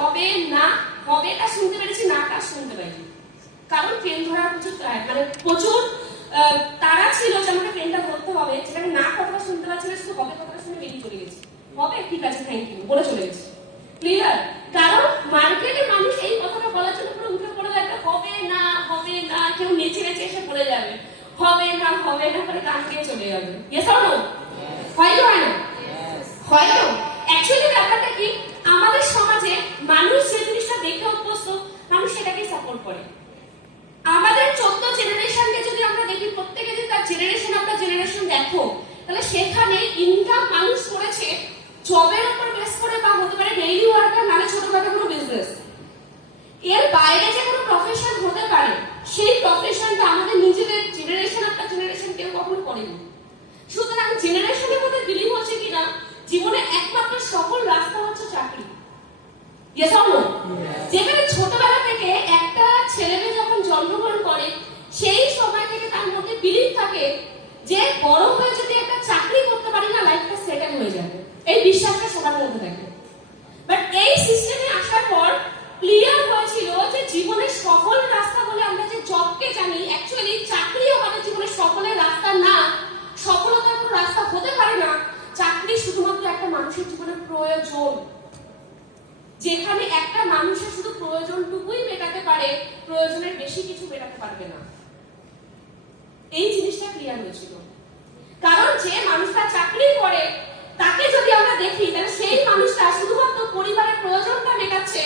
হবে না, হবেটা শুনতে পেরেছি, নাটা শুনতে পাইনি। কারণ ট্রেন ধরার প্রচুর তারা ছিল যে আমাকে ট্রেনটা ধরতে হবে, যেখানে না কথাটা শুনতে পাচ্ছি না, শুধু হবে কথাটা শুনে বেরিয়ে চলে গেছে। হবে, ঠিক আছে, থ্যাংক ইউ বলে চলে গেছে। ক্লিয়ার? কারণ মার্কেটে মানুষ এই কথাটা বলার জন্য পুরো উঠে পড়ে একটা হবে না, হবে না, কেউ নেচে নেচে এসে পড়ে যাবে, হবে না হবে না করে গান গিয়ে চলে যাবে। Yes or no? হয় কি হয় না? হয় তো। অ্যাকচুয়ালি ব্যাপারটা কি, আমাদের সমাজে মানুষ যে জিনিসটা দেখে অভ্যস্ত, মানুষ সেটাকেই সাপোর্ট করে। আমাদের 14 জেনারেশনকে যদি আমরা দেখি, প্রত্যেকে যদি তার জেনারেশন আপনার জেনারেশন দেখো, তাহলে সেখানে ইনকাম মানুষ করেছে জবের উপর বেস করে, বা হতে পারে ডেইলি ওয়ার্কার, নালে ছোটখাটো কোনো বিজনেস। এর বাইরে যে কোনো প্রফেশন হতে পারে, সেই প্রফেশনটা আমাদের নিজেদের জেনারেশন আপনার জেনারেশন কেউ কখনো করেনি। সুতরাং জেনারেশনের মধ্যে বিলিভ হচ্ছে কিনা জীবনে একমাত্র সফল রাস্তা হচ্ছে চাকরি। Yes or no? যেখানে ছোটবেলা থেকে একটা ছেলেমেয়ে যখন জন্মগ্রহণ করে, সেই সময় থেকে তার মধ্যে বিলিভ থাকে যে বড় হয়ে যদি একটা চাকরি করতে পারি না, লাইফটা সেটেল হয়ে যাবে। এই বিশ্বাসটা সবার মধ্যে থাকে। বাট এই সিস্টেমে আসার পর ক্লিয়ার হয়েছিল যে জীবনের সফল রাস্তা বলে আমরা যে জবকে জানি, অ্যাকচুয়ালি চাকরিও আমাদের জীবনের সফলের রাস্তা না, সফলতার কোনো রাস্তা হতে পারে না। চাকরি শুধুমাত্র একটা মানুষের জীবনের প্রয়োজন, যেখানে একটা মানুষের শুধু প্রয়োজনটুকুই মেটাতে পারে, প্রয়োজনের বেশি কিছু মেটাতে পারবে না। এই জিনিসটা ক্লিয়ার হয়েছিল। কারণ যে মানুষটা চাকরি করে, তাকে যদি আমরা দেখি, তাহলে সেই মানুষটা শুধুমাত্র পরিবারের প্রয়োজনটা মেটাচ্ছে,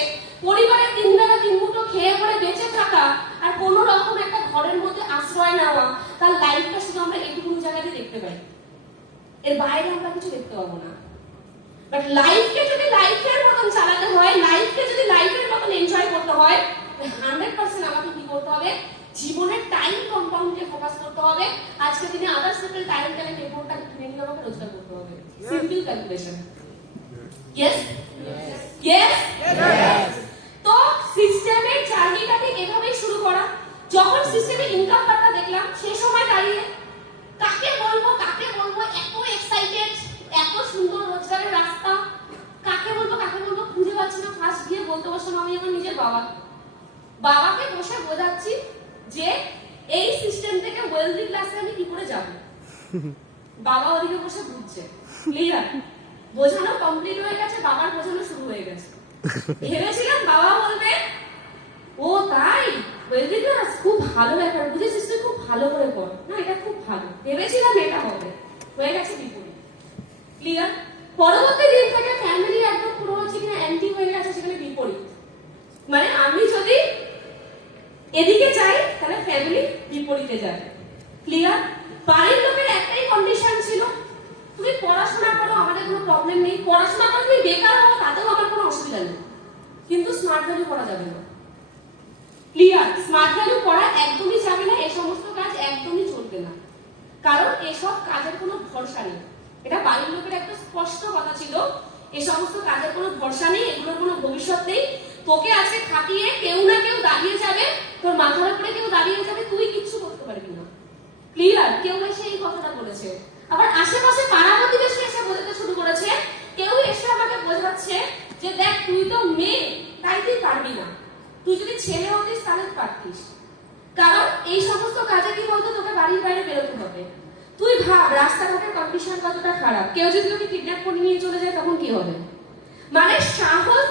পরিবারের তিনবেলা তিনমুঠো খেয়ে পরে বেঁচে থাকা, আর কোনো রকম একটা ঘরের মধ্যে আশ্রয় নেওয়া, তার লাইফটা শুধু আমরা এইটুকু জায়গাতে দেখতে পাই, এর বাইরে আমরা কিছু দেখতে পাবো না। বাট লাইফকে যদি লাইফের মতন চালাতে হয়, লাইফকে যদি লাইফের মতন এনজয় করতে হয়, 100% আমাকে কি করতে হবে? জীবনের টাইম কম্পাউন্ডে ফোকাস করতে হবে। আজকের দিনে আদার্স পিপল টাইম ট্যালেন্ট এফোর্টটা কিনে নিয়ে আমাকে রোজগার করতে হবে। Simple calculation. Yes yes. তো সিস্টেমের জার্নিটাকে এভাবেই শুরু করা। যখন সিস্টেমে ইনকাম পার্টটা দেখলাম, সেই সময় দাঁড়িয়ে কাকে বলবো এত এক্সাইটেড, এত সুন্দর রোজগারের রাস্তা, কাকে বলবো খুঁজে পাচ্ছি না। ফার্স্ট গিয়ে বলতে বসলাম আমি আমার নিজের বাবাকে বসে বোঝাচ্ছি যে এই সিস্টেম থেকে ওয়েলদি ক্লাসে আমি কি করে যাব। বাবা ওদিকে বসে বুঝছে। ক্লিয়ার? বোঝানো কমপ্লিট হয়ে গেছে, বাবার বোঝানো শুরু হয়ে গেছে। ভেবেছিলাম বাবা বলবে ও তাই ওয়েলদি ক্লাস খুব ভালো ব্যাপার, বুঝেছিস তুই, খুব ভালো করে পড় না, এটা খুব ভালো। ভেবেছিলাম এটা হবে, হয়ে গেছে বিপরীত। ক্লিয়ার? পরবর্তী দিন থেকে ফ্যামিলি একদম পুরো হচ্ছে কিনা অ্যান্টি হয়ে গেছে, সেখানে বিপরীত। মানে আমি যদি এদিকে যাই, তাহলে ফ্যামিলি বিপরীতে যাবে। ক্লিয়ার? বাড়ির লোকের একটাই কন্ডিশন ছিল, তুমি পড়াশোনা করো, আমাদের কোনো প্রবলেম নেই, পড়াশোনা করে তুমি বেকার হও, তাতেও আমার কোনো অসুবিধা নেই, কিন্তু স্মার্ট ভ্যালু করা যাবে না। ক্লিয়ার? স্মার্ট ভ্যালু করা একদমই যাবে না, এই সমস্ত কাজ একদমই চলবে না, কারণ এসব কাজের কোনো ভরসা নেই। এটা বাড়ির লোকের একটা স্পষ্ট কথা ছিল, এই সমস্ত কাজের কোনো ভরসা নেই, এগুলোর কোনো ভবিষ্যৎ নেই। তোকে আজকে খাটিয়ে কেউ না কেউ দাঁড়িয়ে যাবে, তোর মাথার উপরে কেউ দাঁড়িয়ে যাবে, তুই কিচ্ছু করতে পারবি না। ক্লিয়ার? কেউ এসে এই কথাটা বলেছে। আবার আশেপাশে পাড়া প্রতিবেশী এসে বোঝাতে শুরু করেছে, কেউ এসে আমাকে বোঝাচ্ছে যে দেখ তুই তো মেয়ে, তাই তুই পারবি না, তুই যদি ছেলে হতিস তাহলে পারতিস। কারণ এই সমস্ত কাজে কি বলতো, তোকে বাড়ির বাইরে বেরোতে হবে। তুই ভাব রাস্তাঘাটের কন্ডিশন কতটা খারাপ, কেউ যদি তোকে কিডন্যাপ করে নিয়ে চলে যায় তখন কি হবে। মানে সাহস